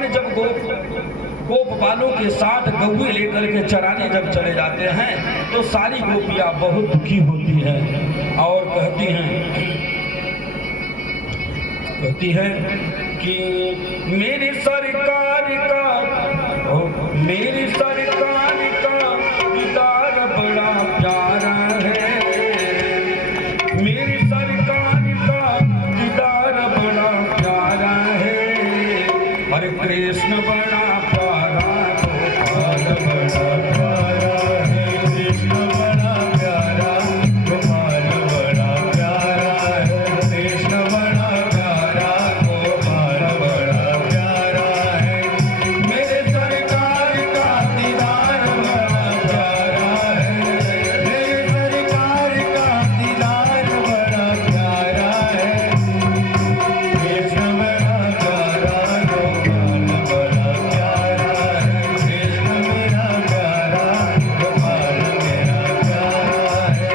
भगवान जब गोप बालों के साथ गौए लेकर के चराने जब चले जाते हैं तो सारी गोपियां बहुत दुखी होती हैं और कहती हैं कि मेरी सरकार का दीदार बड़ा प्यारा है, मेरी सरकार का दीदार बड़ा प्यारा है। हरे कृष्ण बड़ा प्यारा, गोपाल बड़ा प्यारा है, कृष्ण बड़ा प्यारा, गोपाल बड़ा प्यारा है, कृष्ण बड़ा प्यारा, गोपाल बड़ा प्यारा है। मेरे सरकार का दीदार बड़ा प्यारा है, मेरे सरकार का दीदार बड़ा प्यारा है, कृष्ण बड़ा प्यारा, गोपाल बड़ा प्यारा है, कृष्ण मेरा प्यारा, गोपाल मेरा प्यारा है।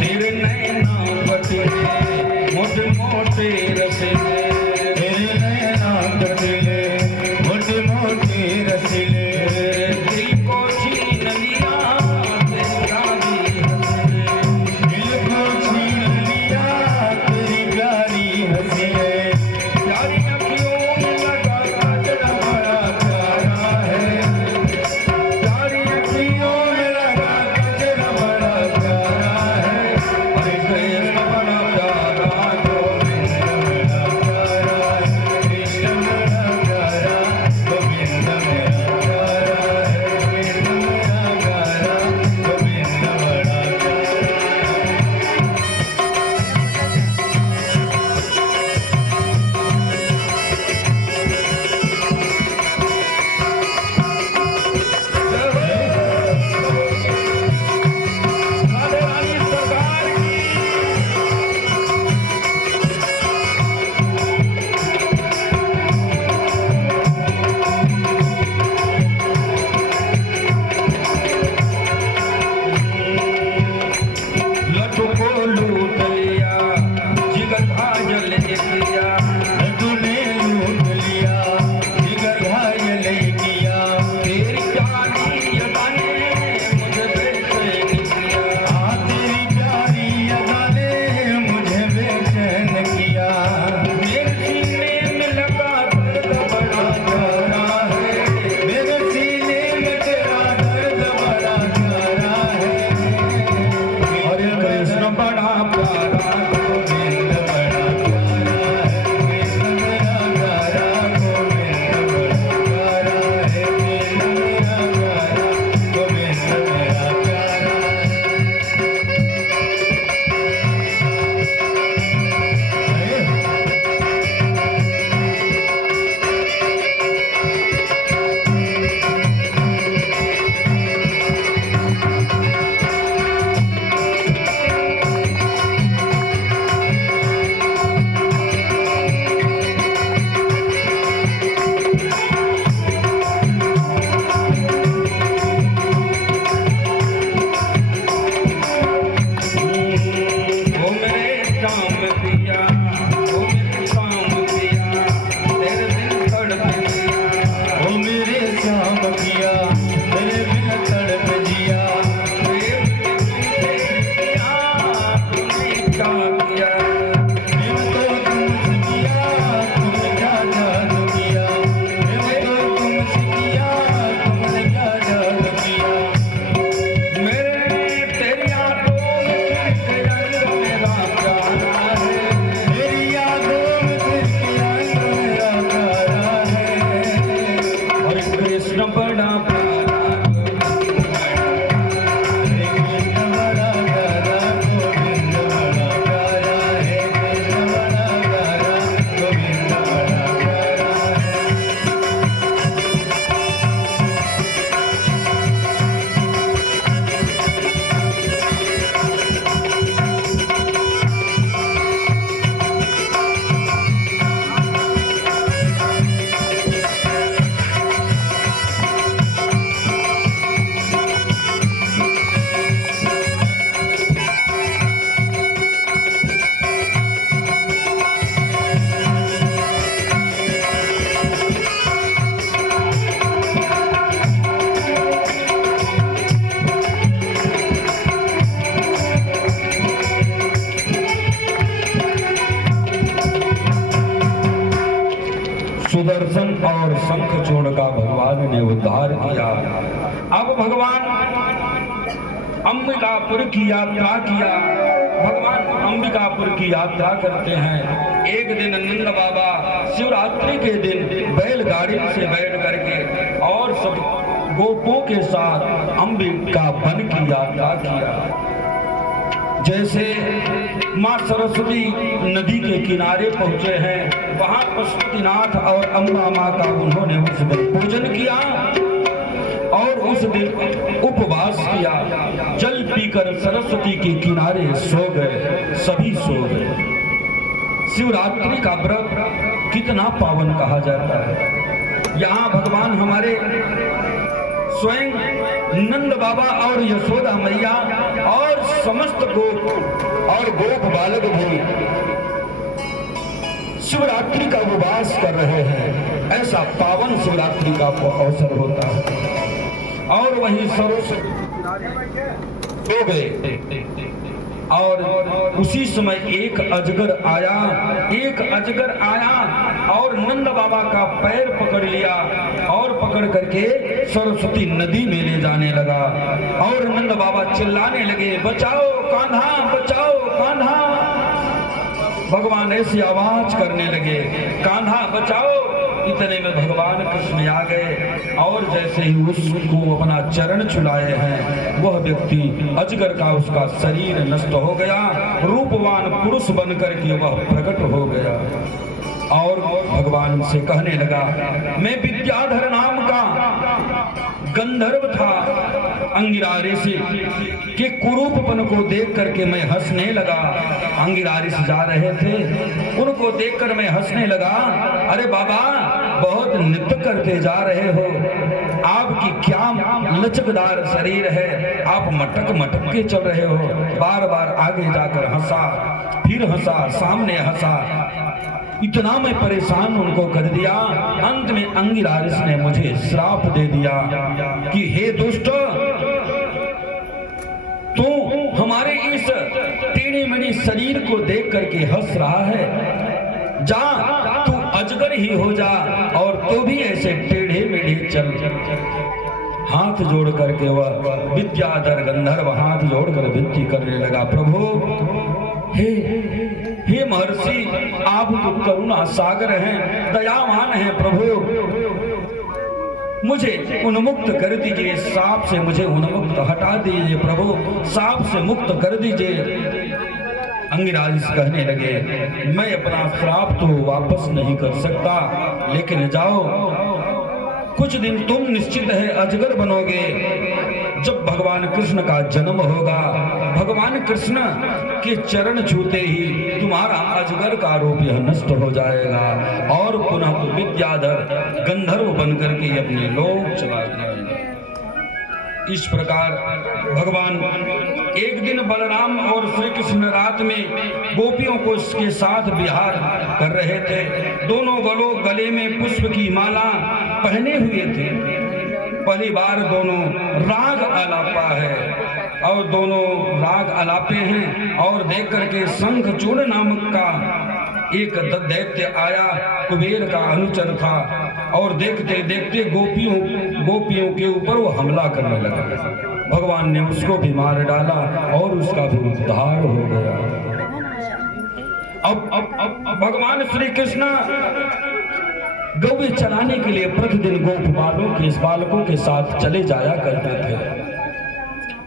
तेरे नैना कटले मोटे मोटे रसीले, तेरे नैना कटले मोटे मोटे रसीले, दिल को छीन लिया तेरी प्यारी हंसी, दिल को छीन लिया तेरी प्यारी हंसी, प्यारी अखियों में लगा गजरा बड़ा प्यारा है, प्यारी अखियों में लगा गजरा बड़ा प्यारा है। हरे कृष्ण बड़ा प्यारा, गोविंद बड़ा सुदर्शन और शंखचूर्ण का भगवान ने उद्धार किया। अब भगवान अंबिकापुर की यात्रा किया। भगवान अंबिकापुर की यात्रा करते हैं। एक दिन नंद बाबा शिवरात्रि के दिन बैलगाड़ी से बैठ करके और सब गोपों के साथ अंबिका वन की यात्रा किया। जैसे माँ सरस्वती नदी के किनारे पहुंचे हैं, वहां पशुपतिनाथ और अम्बा माँ का उन्होंने उस दिन पूजन किया और उस दिन उपवास किया। जल पीकर सरस्वती के किनारे सो गए, सभी सो गए। शिवरात्रि का व्रत कितना पावन कहा जाता है। यहाँ भगवान हमारे स्वयं नंद बाबा और यशोदा मैया और समस्त गोप और गोप बालक भी शिवरात्रि का उपवास कर रहे हैं। ऐसा पावन शिवरात्रि का अवसर होता है। और वही सरस्वती सो गए और उसी समय एक अजगर आया और नंद बाबा का पैर पकड़ लिया और पकड़ करके सरस्वती नदी में ले जाने लगा। और नंद बाबा चिल्लाने लगे, बचाओ कान्हा, बचाओ कान्हा। भगवान ऐसी आवाज करने लगे, कान्हा बचाओ। इतने में भगवान कृष्ण आ गए और जैसे ही उसको अपना चरण छुलाए हैं, वह व्यक्ति अजगर का उसका शरीर नष्ट हो गया, रूपवान पुरुष बनकर के वह प्रकट हो गया। और भगवान से कहने लगा, मैं विद्याधर नाम का गंधर्व था। अंगिरा ऋषि के कुरूपपन को देख करके मैं हंसने लगा। अंगिरा ऋषि जा रहे थे, उनको देखकर मैं हंसने लगा। अरे बाबा, बहुत नृत्य करते जा रहे हो, आपकी क्या लचकदार शरीर है, आप मटक मटक के चल रहे हो। बार बार आगे जाकर हंसा, फिर हंसा, सामने हंसा। इतना मैं परेशान उनको कर दिया। अंत में अंगिरा ऋषि ने मुझे श्राप दे दिया कि हे दुष्ट, तू हमारे इस टेढ़े मेढ़े शरीर को देख करके हंस रहा है, जा तू अजगर ही हो जा और तू भी ऐसे टेढ़े मेढ़े चल। हाथ जोड़ करके वह विद्याधर गंधर्व हाथ जोड़कर विनती करने लगा, प्रभु हे महर्षि, आप तो करुणा सागर हैं, दयावान हैं प्रभु, मुझे उन्मुक्त कर दीजिए, सांप से मुझे उन्मुक्त हटा दीजिए प्रभु, सांप से मुक्त कर दीजिए। अंगिरा ऋषि कहने लगे, मैं अपना श्राप तो वापस नहीं कर सकता, लेकिन जाओ, कुछ दिन तुम निश्चित है अजगर बनोगे। जब भगवान कृष्ण का जन्म होगा, भगवान कृष्ण के चरण छूते ही तुम्हारा अजगर का रूप यह नष्ट हो जाएगा और पुनः विद्याधर गंधर्व बनकर के अपने लोक चला जाएगा। इस प्रकार भगवान एक दिन बलराम और श्री कृष्ण रात में गोपियों को इसके साथ विहार कर रहे थे। दोनों गले में पुष्प की माला पहने हुए थे। पहली बार दोनों राग आलापा है और दोनों राग आलापे हैं। और देख करके शंखचूर्ण नामक का एक दैत्य आया, कुबेर का अनुचर था, और देखते देखते गोपियों के ऊपर वो हमला करने लगा। भगवान ने उसको भी मार डाला और उसका भी उद्धार हो गया। अब भगवान श्री कृष्ण गौवे चराने के लिए प्रतिदिन गोप बालकों के साथ चले जाया करते थे।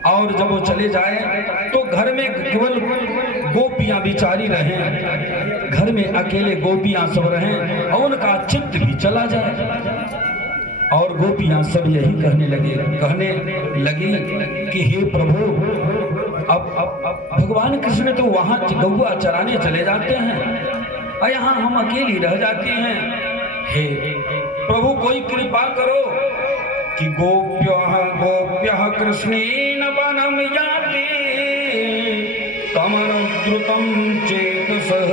और जब वो चले जाए तो घर में केवल गोपियां बिचारी रहें, घर में अकेले गोपियां सब रहें और उनका चित्त भी चला जाए। और गोपियां सब यही कहने लगी कि हे प्रभु, अब भगवान कृष्ण तो वहां गौवा चराने चले जाते हैं और यहाँ हम अकेली रह जाती हैं। हे प्रभु, कोई कृपा करो कि गोप्यः कृष्णेन वनम याति तमनुद्रुतं चेतसः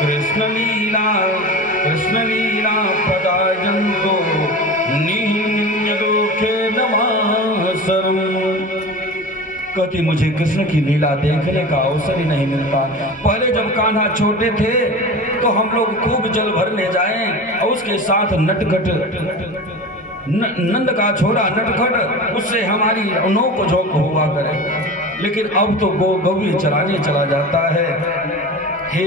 कृष्णलीला पदायन्तो निहिन्यदुःखे नमासरम्। कहती मुझे कृष्ण की लीला देखने का अवसर ही नहीं मिलता। पहले जब कान्हा छोटे थे तो हम लोग खूब जल भरने जाएं और उसके साथ नटखट नंद का छोरा नटखट उससे हमारी नोक झोंक हुआ करे। लेकिन अब तो गौवी चराने चला जाता है। हे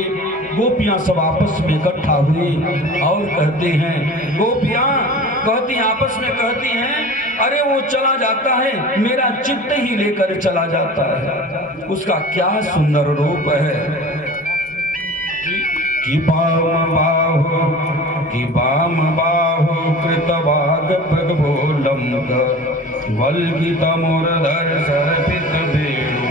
गोपियां सब आपस में इकट्ठा हुई और कहते हैं, गोपियां कहती आपस में कहती हैं, अरे वो चला जाता है, मेरा चित्त ही लेकर चला जाता है। उसका क्या सुंदर रूप है कि बाम बाहु कृतवाग भगभोलंक वल्गितमुरधर सर्पित वेणु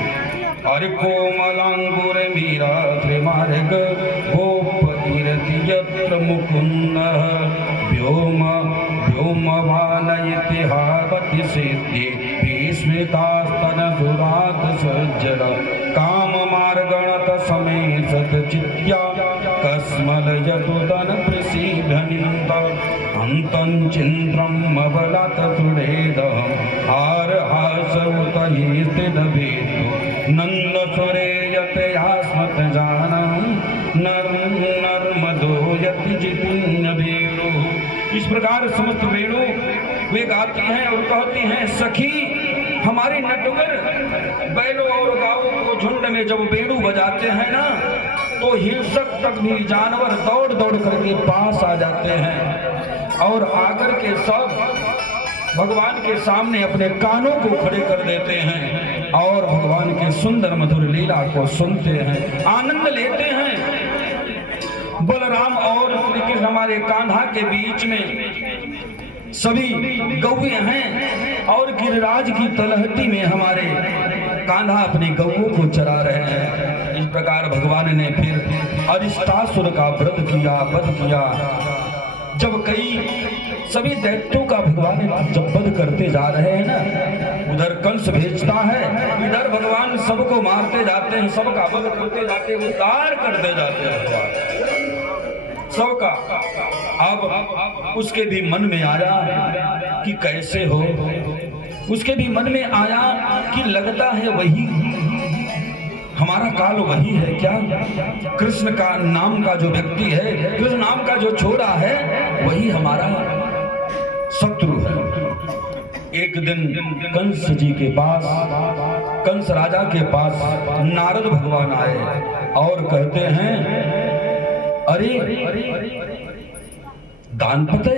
अरे कोमलांगुर मीरा त्रिमार्ग गोपकीर्ति यत्र मुकुंद व्योम व्योमवानयतिहावति सिद्धि विस्मृतास्तन सुरात सज्जन काम मार्गणत समेत चित्या कस्मल यतुदन प्रसीदनिन्द अंतं चिन्द्रम् अबलत सुरेदः हार हास उतये स्थितभेदो नंद सुरे यतयास्मत् जानम् नर्मदो यति जितिन्न वेणु। इस प्रकार समस्त वेणु वे गाती हैं और कहती हैं, सखी हमारी नटवर बैलों और गायों को झुंड में जब वेणु बजाते हैं ना, तो हिंसक तक भी जानवर दौड़ दौड़ करके पास आ जाते हैं और आकर के सब भगवान के सामने अपने कानों को खड़े कर देते हैं और भगवान के सुंदर मधुर लीला को सुनते हैं, आनंद लेते हैं। बलराम और श्री कृष्ण हमारे कान्हा के बीच में सभी गौवे हैं और गिरिराज की तलहटी में हमारे कान्हा अपनी गौओं को चरा रहे हैं। इस प्रकार भगवान ने फिर अरिष्टासुर का वध किया। जब कई सभी दैत्यों का भगवान जब वध करते जा रहे हैं ना, उधर कंस भेजता है, इधर भगवान सबको मारते जाते हैं, सबका वध करते जाते हैं, उद्धार करते जाते हैं भगवान सबका। अब उसके भी मन में आया कि कैसे हो, उसके भी मन में आया कि लगता है वही हमारा काल वही है क्या? कृष्ण का नाम का जो व्यक्ति है, कृष्ण नाम का जो छोरा है, वही हमारा शत्रु है। एक दिन कंस जी के पास, कंस राजा के पास नारद भगवान आए और कहते हैं, अरे दानपते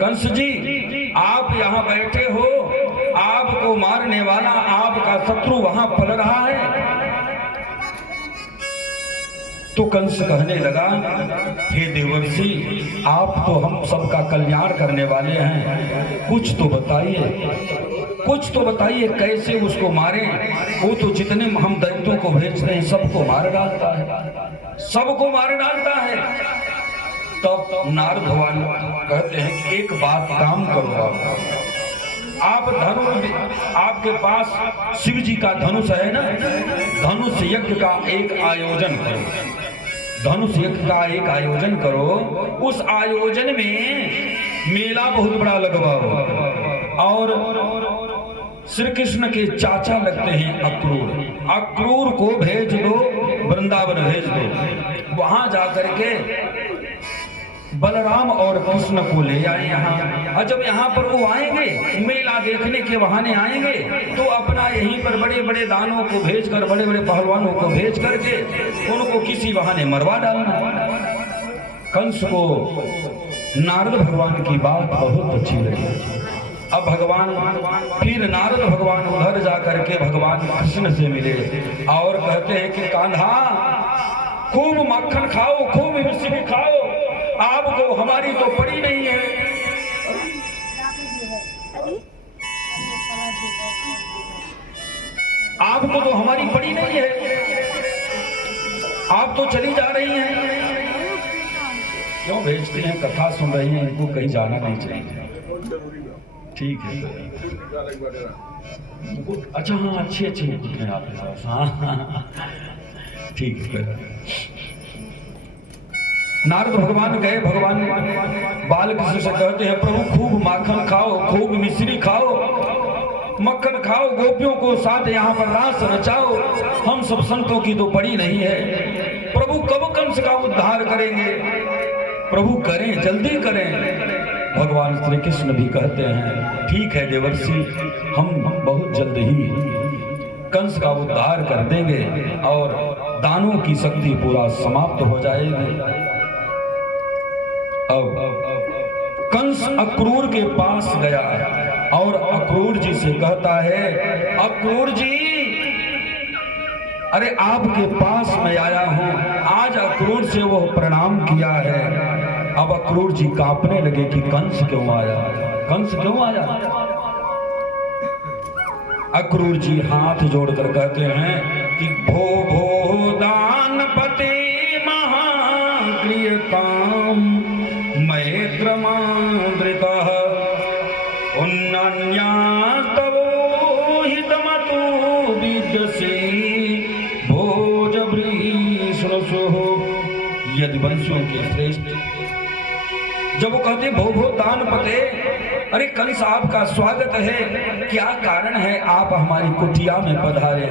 कंस जी, आप यहाँ बैठे हो, आपको मारने वाला आपका शत्रु वहां पल रहा है। तो कंस कहने लगा, हे देवर्षि, आप तो हम सबका कल्याण करने वाले हैं, कुछ तो बताइए कैसे उसको मारे? वो तो जितने हम दैत्यों को भेजते हैं सबको मार डालता है। तब नारद भगवान कहते हैं कि एक बात काम करो, आप धनुष, आपके पास शिव जी का धनुष है ना, धनुष यज्ञ का एक आयोजन करो। उस आयोजन में मेला बहुत बड़ा लगवाओ और श्री कृष्ण के चाचा लगते हैं अक्रूर को भेज दो, वृंदावन भेज दो, वहां जाकर के बलराम और कृष्ण को ले आए यहाँ। और जब यहाँ पर वो आएंगे, मेला देखने के बहाने आएंगे, तो अपना यहीं पर बड़े बड़े दानों को भेजकर, बड़े बड़े पहलवानों को भेज करके उनको किसी बहाने मरवा डालना। कंस को नारद भगवान की बात बहुत अच्छी लगी। अब भगवान फिर नारद भगवान उधर जा करके भगवान कृष्ण से मिले और कहते हैं कि कान्हा, खूब मक्खन खाओ, खूब मिश्री खाओ, आपको हमारी तो पड़ी नहीं है। आपको तो हमारी पड़ी नहीं है, आप तो चली जा रही हैं। क्यों भेजते हैं? कथा सुन रही हैं, इनको कहीं जाना नहीं चाहिए। ठीक है, अच्छा, हाँ, अच्छी है आपके पास, हाँ, ठीक है। नारद भगवान गए, भगवान बालकृष्ण से कहते हैं, प्रभु खूब माखन खाओ, खूब मिश्री खाओ, मक्खन खाओ, गोपियों को साथ यहाँ पर रास रचाओ, हम सब संतों की तो पड़ी नहीं है। प्रभु कब कंस का उद्धार करेंगे? प्रभु करें, जल्दी करें। भगवान श्री कृष्ण भी कहते हैं ठीक है देवर्षि, हम बहुत जल्द ही कंस का उद्धार कर देंगे और दानों की शक्ति पूरा समाप्त हो जाएगी। अब कंस अक्रूर के पास गया और अक्रूर जी से कहता है, अक्रूर जी, अरे आपके पास मैं आया हूं। आज अक्रूर से वो प्रणाम किया है। अब अक्रूर जी कांपने लगे कि कंस क्यों आया, कंस क्यों आया। अक्रूर जी हाथ जोड़कर कहते हैं कि भो भो दानपते महाक्रियताम मैत्रमादृतः उन्नन्यास्तवो हितमतो विद्यसे भोजवृषणसुः। यदि वंशियों के श्रेष्ठ जब वो कहते भो भो दानपते, अरे कंस आपका स्वागत है, क्या कारण है आप हमारी कुटिया में पधारे।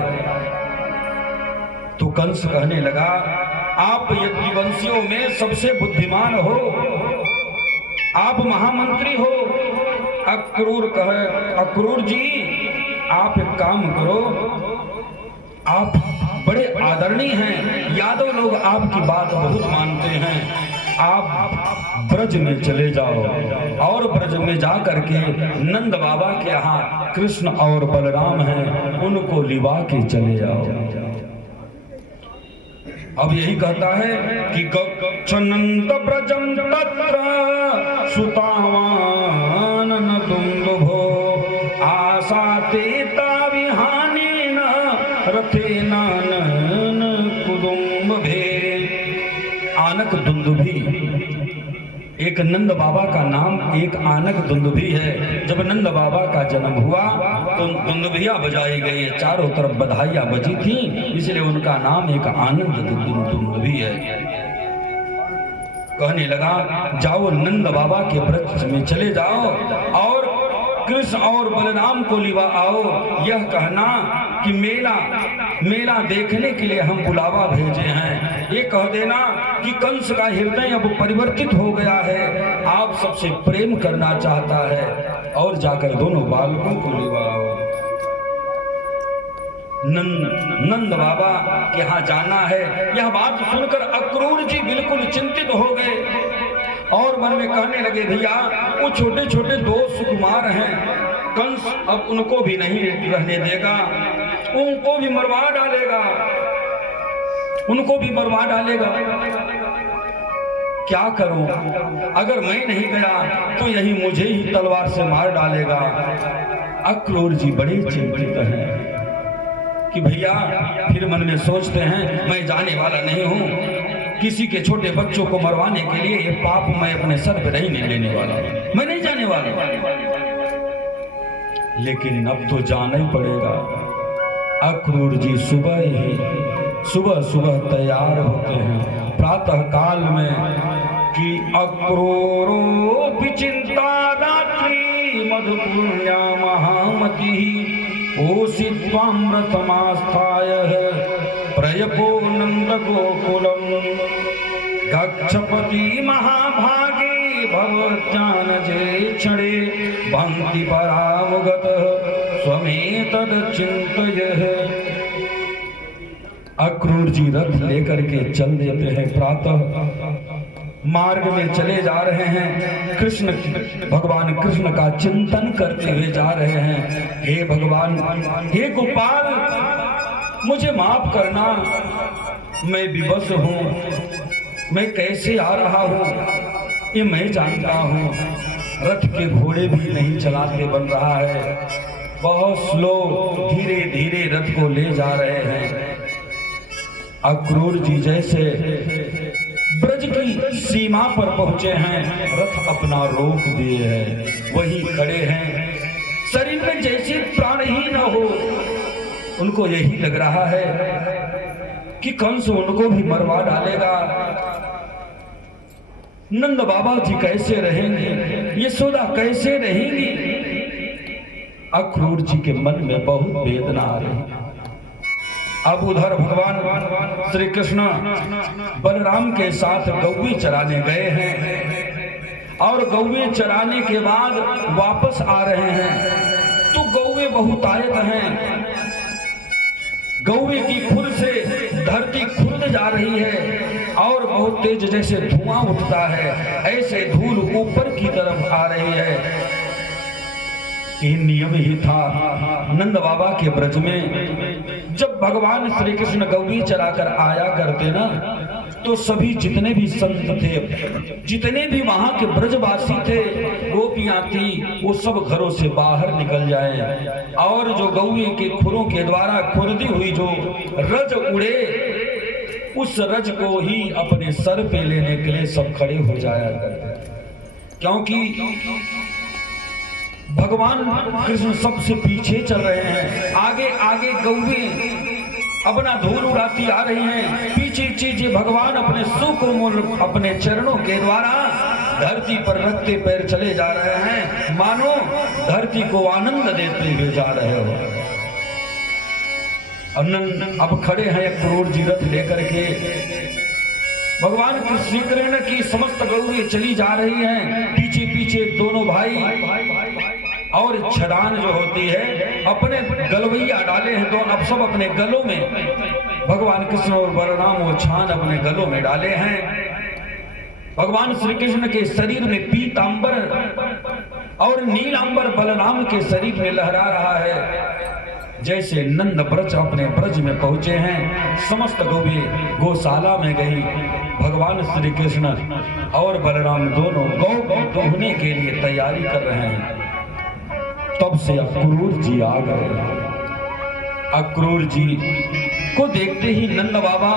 तो कंस कहने लगा, आप यज्ञवंशियों में सबसे बुद्धिमान हो, आप महामंत्री हो। अक्रूर जी, आप एक काम करो, आप बड़े आदरणीय हैं, यादव लोग आपकी बात बहुत मानते हैं। आप ब्रज में चले जाओ और ब्रज में जा करके नंद बाबा के यहाँ कृष्ण और बलराम हैं, उनको लिवा के चले जाओ। अब यही कहता है कि गच्छन्त ब्रजं तत्र सुतावानन दुन्दुभो आसाते ताविहानेन रथेनानन कुदुम्बभे। आनक दुंदुभी, एक नंद बाबा का नाम एक आनक दुंदुभी है। जब नंद बाबा का जन्म हुआ तो दुंदुभियां बजाई गई, चारों तरफ बधाइयां बजी थी, इसलिए उनका नाम एक आनंद दुंदुभी है। कहने लगा, जाओ नंद बाबा के ब्रज में चले जाओ और कृष्ण और बलराम को लिवा आओ। यह कहना कि मेला देखने के लिए हम बुलावा भेजे हैं। ये कह देना कि कंस का हृदय अब परिवर्तित हो गया है, आप सबसे प्रेम करना चाहता है, और जाकर दोनों बालकों को लिवा आओ। नंद बाबा के यहाँ जाना है। यह बात सुनकर अक्रूर जी बिल्कुल चिंतित हो गए और मन में कहने लगे, भैया वो छोटे छोटे दो सुकुमार हैं, कंस अब उनको भी नहीं रहने देगा, उनको भी मरवा डालेगा, उनको भी मरवा डालेगा। क्या करूं? अगर मैं नहीं गया तो यही मुझे ही तलवार से मार डालेगा। अक्रूर जी बड़े चिंतित हैं कि भैया, फिर मन में सोचते हैं मैं जाने वाला नहीं हूं, किसी के छोटे बच्चों को मरवाने के लिए ये पाप मैं अपने सर पे नहीं लेने वाला, मैं नहीं जाने वाला। लेकिन अब तो जाना ही पड़ेगा। अक्रूर जी सुबह तैयार होते हैं प्रातः काल में कि अक्रूरो विचिंता रात्रि मधुपुण्या महामती ओषित्वामृतमास्थाय प्रयपो नंद गोकुलम गच्छपति महाभागे भवज्ञानजे क्षणे भक्ति परावगत स्वमेतद चिंतयः। अक्रूर जी रथ लेकर के चल देते हैं। प्रातः मार्ग में चले जा रहे हैं, भगवान कृष्ण का चिंतन करते हुए जा रहे हैं। हे भगवान, हे गोपाल, मुझे माफ करना, मैं विवश हूँ, मैं कैसे आ रहा हूँ ये मैं जानता हूँ। रथ के घोड़े भी नहीं चलाते बन रहा है, बहुत स्लो धीरे धीरे रथ को ले जा रहे हैं। अक्रूर जी जैसे ब्रज की सीमा पर पहुंचे हैं, रथ अपना रोक दिए हैं, वहीं खड़े हैं, शरीर में जैसे प्राण ही न हो। उनको यही लग रहा है कि कंस उनको भी मरवा डालेगा। नंद बाबा जी कैसे रहेंगे, यशोदा कैसे रहेंगी। अक्रूर जी के मन में बहुत वेदना आ रही। अब उधर भगवान श्री कृष्ण बलराम के साथ गौवी चराने गए हैं और गौवे चराने के बाद वापस आ रहे हैं तो गौवे बहुतायत हैं। गौवे की खुर से धरती खुर्द जा रही है और बहुत तेज जैसे धुआं उठता है, ऐसे धूल ऊपर की तरफ आ रही है। ये नियम ही था नंद बाबा के ब्रज में। जब भगवान श्री कृष्ण गौवी चराकर आया करते ना तो सभी जितने भी संत थे, जितने भी वहां के ब्रजवासी थे, गोपियां थी, वो सब घरों से बाहर निकल जाए और जो गौवी के खुरों के द्वारा खुरदी हुई जो रज उड़े, उस रज को ही अपने सर पे लेने के लिए सब खड़े हो जाया करते, क्योंकि भगवान कृष्ण सबसे पीछे चल रहे हैं। आगे आगे गौवी अपना धूल उड़ाती आ रही हैं, पीछे पीछे भगवान अपने सुकोमल अपने चरणों के द्वारा धरती पर रखते पैर चले जा रहे हैं, मानो धरती को आनंद देते हुए जा रहे हो। अब खड़े हैं एक क्रूर जी रथ लेकर के। भगवान श्री कृष्ण की समस्त गौरी चली जा रही हैं, पीछे पीछे दोनों भाई और छदान जो होती है अपने गलवैया डाले हैं, तो अब सब अपने गलों में भगवान कृष्ण और बलराम वो छान अपने गलों में डाले हैं। भगवान श्री कृष्ण के शरीर में पीतांबर और नीलांबर बलराम के शरीर में लहरा रहा है। जैसे नंद ब्रज अपने ब्रज में पहुंचे हैं, समस्त गोपी गौशाला में गई। भगवान श्री कृष्ण और बलराम दोनों गौ को दोहने के लिए तैयारी कर रहे हैं। तब से अक्रूर जी आ गए। अक्रूर जी को देखते ही नंद बाबा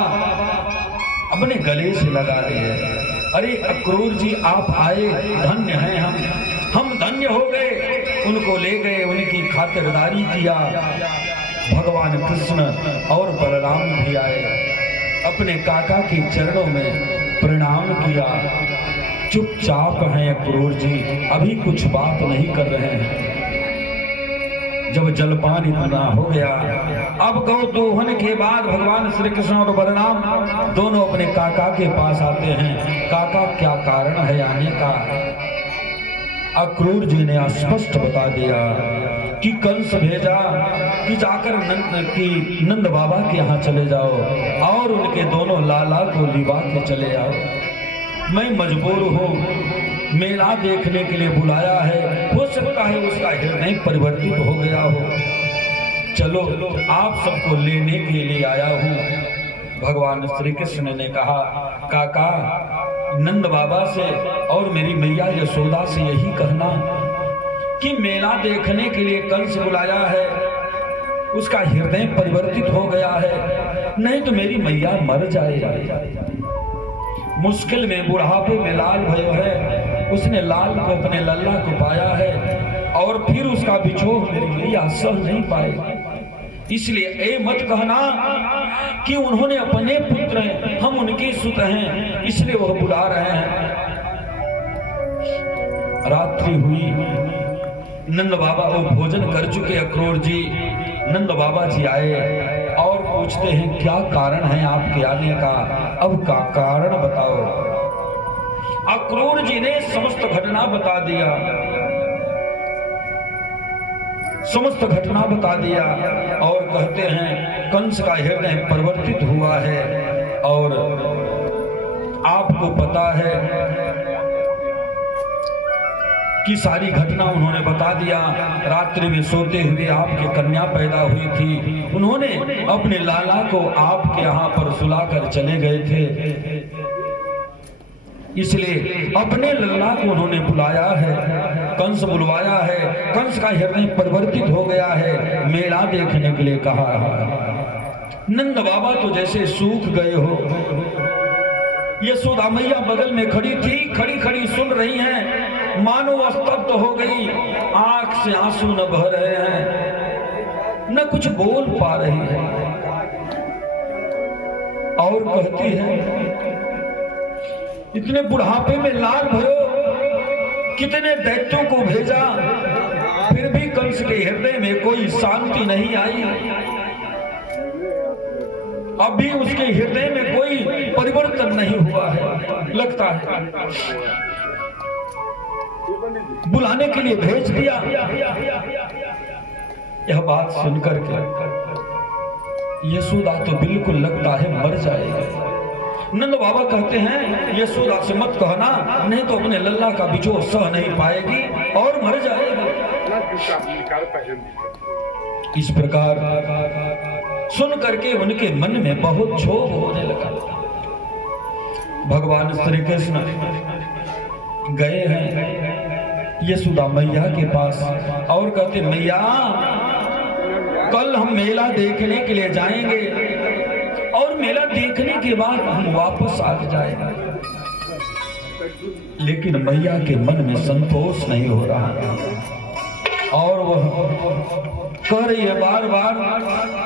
अपने गले से लगा दिए, अरे अक्रूर जी आप आए, धन्य हैं हम धन्य हो गए। उनको ले गए, उनकी खातिरदारी किया। भगवान कृष्ण और बलराम भी आए, अपने काका के चरणों में प्रणाम किया। चुपचाप हैं अक्रूर जी, अभी कुछ बात नहीं कर रहे हैं। जब जलपान इतना हो गया, अब गौ दोहन के बाद भगवान श्री कृष्ण और बलराम दोनों अपने काका के पास आते हैं। काका क्या कारण है आने का? अक्रूर जी ने स्पष्ट बता दिया कि कंस भेजा कि जाकर नंद बाबा के यहाँ चले जाओ और उनके दोनों लाला को लिवा के चले आओ। मैं मजबूर हूँ, मेला देखने के लिए बुलाया है, हो सकता है उसका हृदय परिवर्तित हो गया हो। चलो आप सबको लेने के लिए आया हूँ। भगवान श्री कृष्ण ने कहा, काका नंद बाबा से और मेरी मैया यशोदा से यही कहना कि मेला देखने के लिए कंस बुलाया है, उसका हृदय परिवर्तित हो गया है, नहीं तो मेरी मैया मर जाएगी। मुश्किल में बुढ़ापे में लाल भयो है, उसने लाल को अपने लल्ला को पाया है और फिर उसका बिछोह मेरी मैया सह नहीं पाएगी। इसलिए ए मत कहना कि उन्होंने अपने पुत्र हैं, हम उनके सुत हैं, इसलिए वह बुला रहे हैं। रात्रि हुई, नंद बाबा वो भोजन कर चुके। अक्रूर जी नंद बाबा जी आए और पूछते हैं क्या कारण है आपके आने का, अब का कारण बताओ। अक्रूर जी ने समस्त घटना बता दिया, समस्त घटना बता दिया और कहते हैं कंस का हृदय परिवर्तित हुआ है और आपको पता है कि सारी घटना उन्होंने बता दिया। रात्रि में सोते हुए आपकी कन्या पैदा हुई थी, उन्होंने अपने लाला को आपके यहाँ पर सुलाकर चले गए थे, इसलिए अपने लल्ला को उन्होंने बुलाया है, कंस बुलवाया है। कंस का हृदय परिवर्तित हो गया है, मेला देखने के लिए कहा है। नंद बाबा तो जैसे सूख गए हो। यशोदा मैया बगल में खड़ी थी, खड़ी खड़ी सुन रही हैं, मानो स्तब्ध हो गई, आंख से आंसू न बह रहे हैं, न कुछ बोल पा रही है और कहती है इतने बुढ़ापे में लाल भयो, कितने दैत्यों को भेजा, फिर भी कंस के हृदय में कोई शांति नहीं आई। अभी उसके हृदय में कोई परिवर्तन नहीं हुआ है। लगता है बुलाने के लिए भेज दिया। यह बात सुनकर के यशोदा तो बिल्कुल लगता है मर जाएगा। नंद बाबा कहते हैं यशोदा से मत कहना, नहीं तो अपने लल्ला का बिछोह सह नहीं पाएगी और मर जाएगी। इस प्रकार सुन करके उनके मन में बहुत क्षोभ होने लगा। भगवान श्री कृष्ण गए हैं यशोदा मैया के पास और कहते मैया कल हम मेला देखने के लिए जाएंगे और मेला देखने के बाद हम वापस आ जाएंगे। लेकिन मैया के मन में संतोष नहीं हो रहा और वह कह रही है बार बार,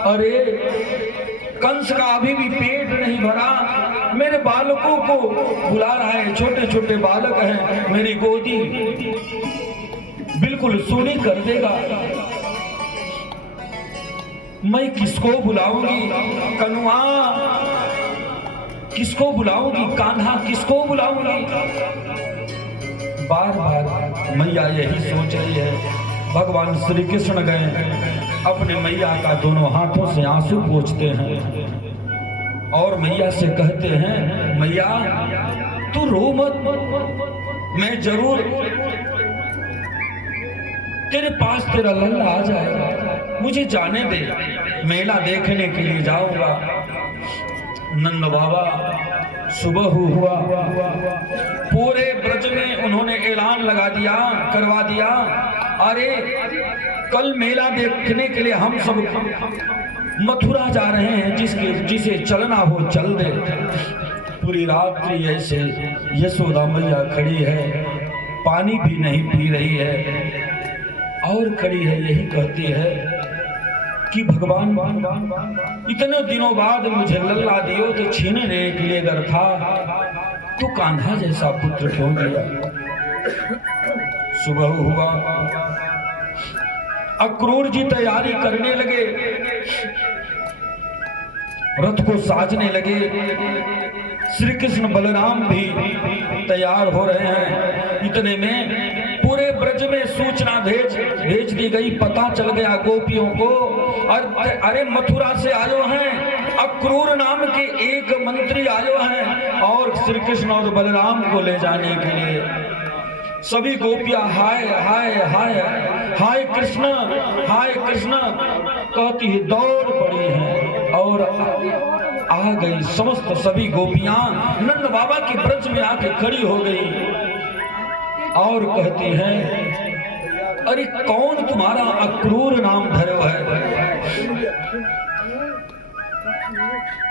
अरे कंस का अभी भी पेट नहीं भरा, मेरे बालकों को बुला रहा है, छोटे छोटे बालक हैं, मेरी गोदी बिल्कुल सूनी कर देगा। मैं किसको बुलाऊंगी, कनुआ किसको बुलाऊंगी, कान्हा किसको बुलाऊंगी। बार बार मैया यही सोच रही है। भगवान श्री कृष्ण गए अपने मैया का दोनों हाथों से आंसू पोंछते हैं और मैया से कहते हैं मैया तू रो मत, मैं जरूर तेरे पास तेरा लल्ला आ जाएगा, मुझे जाने दे, मेला देखने के लिए जाऊंगा। नंद बाबा सुबह हुआ, पूरे ब्रज में उन्होंने ऐलान लगा दिया, करवा दिया, अरे कल मेला देखने के लिए हम सब मथुरा जा रहे हैं, जिसे चलना हो चल दे। पूरी रात्रि ऐसे यशोदा मैया खड़ी है, पानी भी नहीं पी रही है और खड़ी है यही कहती है कि भगवान इतने दिनों बाद मुझे लल्ला दियो तो छीनने के लिए अगर था तो कान्हा जैसा पुत्र क्यों दिया। सुबह हुआ, अक्रूर जी तैयारी करने लगे, रथ को साजने लगे, श्री कृष्ण बलराम भी तैयार हो रहे हैं। इतने में पूरे ब्रज में सूचना भेज दी गई, पता चल गया गोपियों को, अरे मथुरा से आयो हैं, अक्रूर नाम के एक मंत्री आयो हैं और श्री कृष्ण और बलराम को ले जाने के लिए। सभी गोपियां हाय हाय हाय हाय कृष्ण कहती है दौड़ पड़ी है और आ गई। समस्त सभी गोपियां नंद बाबा के ब्रज में आके खड़ी हो गई और कहती हैं अरे कौन तुम्हारा अक्रूर नाम धरो है,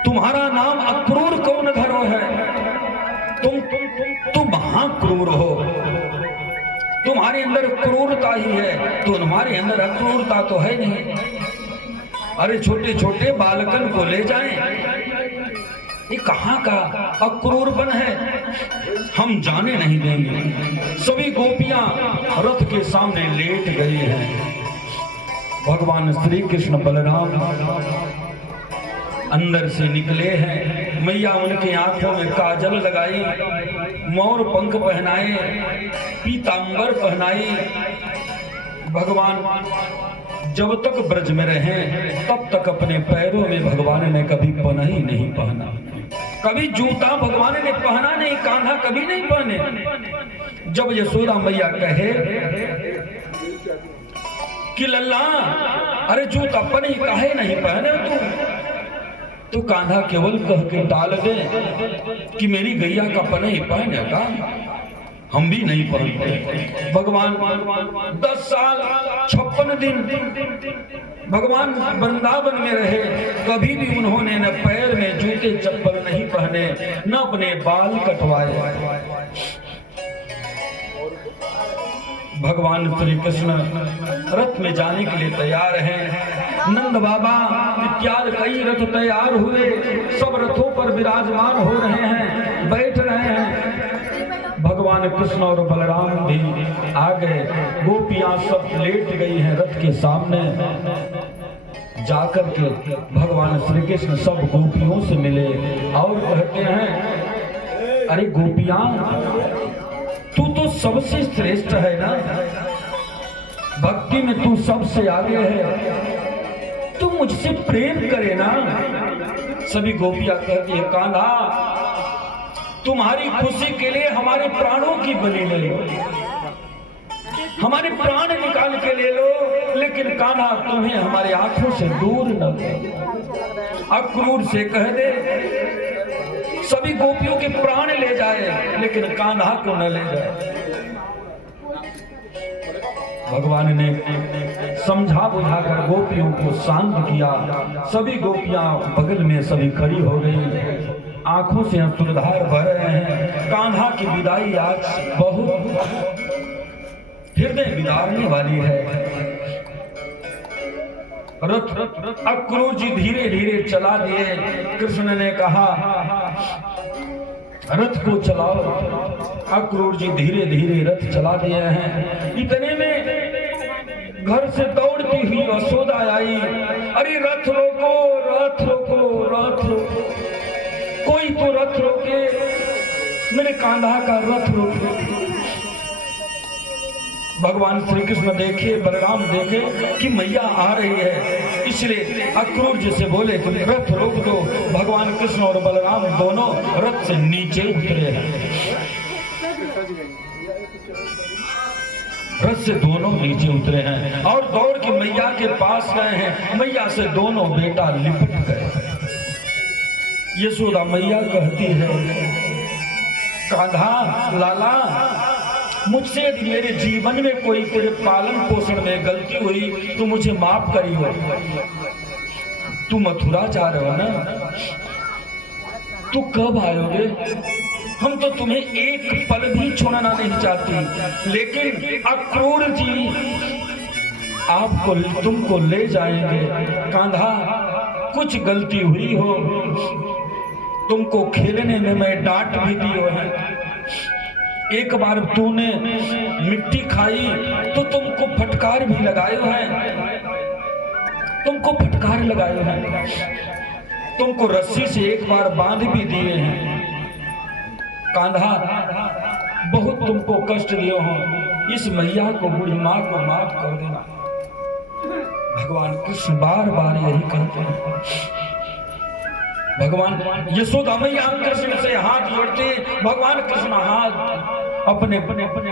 तुम्हारा नाम अक्रूर कौन धरो है, तुम महाक्रूर हो, तुम्हारे अंदर क्रूरता ही है, तुम्हारे अंदर अक्रूरता तो है नहीं। अरे छोटे छोटे बालकन को ले जाएं, ये कहाँ का अक्रूरपन है, हम जाने नहीं देंगे। सभी गोपियां रथ के सामने लेट गई हैं। भगवान श्री कृष्ण बलराम अंदर से निकले हैं। मैया उनके आंखों में काजल लगाई, मोर पंख पहनाए, पीतांबर पहनाई। भगवान जब तक ब्रज में रहे तब तक अपने पैरों में भगवान ने कभी पनाही नहीं पहना, कभी जूता भगवान ने पहना नहीं, कान्हा कभी नहीं पहने। जब यशोदा मैया कहे कि लल्ला अरे जूता पनी काहे नहीं पहने तो कान्हा केवल कह के टाल दे कि मेरी गैया का पनाही पहने का, हम भी नहीं पहनते। भगवान 10 साल 56 दिन भगवान वृंदावन में रहे, कभी भी उन्होंने न पैर में जूते चप्पल नहीं पहने, न अपने बाल कटवाए। भगवान श्री कृष्ण रथ में जाने के लिए तैयार हैं। नंद बाबा इत्यादि कई रथ तैयार हुए, सब रथों पर विराजमान हो रहे हैं, बैठ रहे हैं। भगवान कृष्ण और बलराम भी आ गए, गोपियां सब लेट गई हैं रथ के सामने। जाकर के भगवान श्री कृष्ण सब गोपियों से मिले और कहते हैं, अरे गोपियां, तू तो सबसे श्रेष्ठ है ना, भक्ति में तू सबसे आगे है, तू मुझसे प्रेम करे ना। सभी गोपियां कहती है, कान्हा, तुम्हारी खुशी के लिए हमारे प्राणों की बलि ले लो, हमारे प्राण निकाल के ले लो, लेकिन कान्हा तुम्हें हमारे आंखों से दूर न कर। अक्रूर से कह दे सभी गोपियों के प्राण ले जाए, लेकिन कान्हा को न ले जाए। भगवान ने समझा बुझाकर गोपियों को शांत किया। सभी गोपियां बगल में सभी खड़ी हो गई, आंखों से अश्रुधार बह रहे हैं। कान्हा की विदाई आज बहुत हृदय विदारने वाली है। रथ अक्रूर जी धीरे धीरे चला दिए। कृष्ण ने कहा, रथ को चलाओ। अक्रूर जी धीरे धीरे रथ चला दिए हैं। इतने में घर से दौड़ती हुई यशोदा आई, अरे रथ रोको, रथ रोको, रथ रोको, कोई तो रथ रोके, मेरे कान्हा का रथ रोके। भगवान श्री कृष्ण देखे, बलराम देखे कि मैया आ रही है, इसलिए अक्रूर जी से बोले तुम रथ रोक दो। भगवान कृष्ण और बलराम दोनों रथ से नीचे उतरे हैं। रथ से दोनों नीचे उतरे हैं और दौड़ के मैया के पास गए हैं। मैया से दोनों बेटा लिपट गए। यशोदा मैया कहती है, कान्हा लाला, मुझसे यदि मेरे जीवन में कोई तेरे पालन पोषण में गलती हुई तो मुझे माफ करियो। तू मथुरा जा रहे हो ना, तू कब आयोगे? हम तो तुम्हें एक पल भी छोड़ना नहीं चाहती, लेकिन अक्रूर जी आपको तुमको ले जाएंगे। कान्हा, कुछ गलती हुई हो, तुमको खेलने में मैं डांट भी दी है। एक बार तूने मिट्टी खाई तो तुमको फटकार भी लगाए हैं, तुमको फटकार लगाए हैं, तुमको रस्सी से एक बार बांध भी दिए हैं। कान्हा, बहुत तुमको कष्ट दिए हो, इस मैया को, बूढ़ी माँ को माफ कर देना। भगवान कृष्ण बार बार यही कहते हैं। भगवान यशोदा मैया कृष्ण से हाथ जोड़ते, भगवान कृष्ण हाथ अपने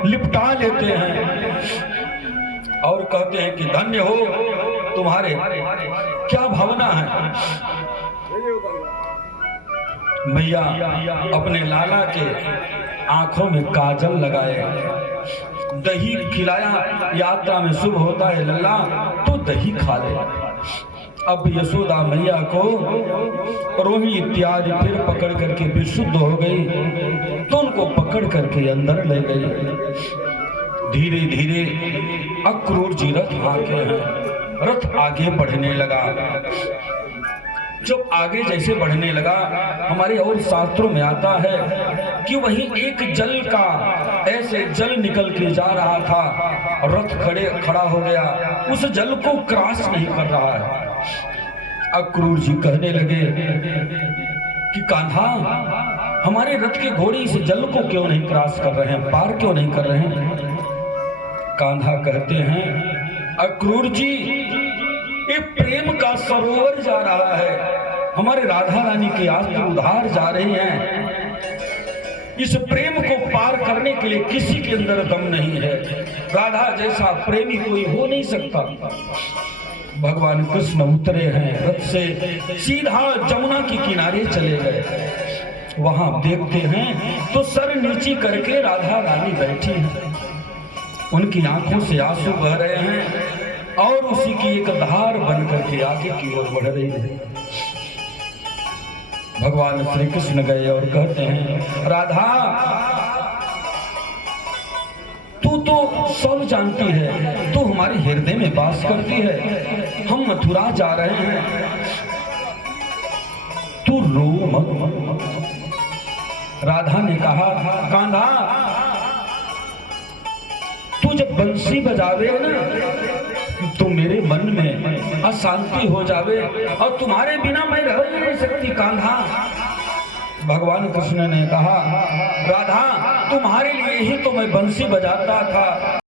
लिपटा लेते हैं और कहते हैं कि धन्य हो तुम्हारे, क्या भावना है। मैया अपने लाला के आंखों में काजल लगाए, दही खिलाया। यात्रा में शुभ होता है लल्ला, तो दही खा ले। अब यशोदा मैया को रोही इत्यादि फिर पकड़ करके विशुद्ध हो गई, तो उनको पकड़ करके अंदर ले गई। धीरे धीरे अक्रूर जी रथ आगे हैं, रथ आगे बढ़ने लगा। जब आगे जैसे बढ़ने लगा, हमारे और शास्त्रों में आता है कि वहीं एक जल का ऐसे जल निकल के जा रहा था, रथ खड़ा हो गया, उस जल को क्रॉस नहीं कर रहा है। अक्रूर जी कहने लगे कि कान्हा, हमारे रथ के घोड़े इस जल को क्यों नहीं क्रॉस कर रहे हैं, पार क्यों नहीं कर रहे हैं? कान्हा कहते हैं, अक्रूर जी, ये प्रेम का सरोवर जा रहा है, हमारे राधा रानी की आंखें उधार जा रही हैं। इस प्रेम को पार करने के लिए किसी के अंदर दम नहीं है, राधा जैसा प्रेमी कोई हो नहीं सकता। भगवान कृष्ण उतरे हैं रथ से, सीधा जमुना के किनारे चले गए। वहां देखते हैं तो सर नीची करके राधा रानी बैठी हैं, उनकी आंखों से आंसू बह रहे हैं और उसी की एक धार बन करके आगे की ओर बढ़ रही है। भगवान श्री कृष्ण गए और कहते हैं, राधा, तू तो सब जानती है, तू हमारे हृदय में वास करती है, हम मथुरा जा रहे हैं, तू रो मत। राधा ने कहा, कान्हा, तू जब बंसी बजावे ना, तो मेरे मन में अशांति हो जावे और तुम्हारे बिना मैं रह नहीं सकती कान्हा। भगवान कृष्ण ने कहा, राधा तुम्हारे लिए ही तो मैं बंसी बजाता था,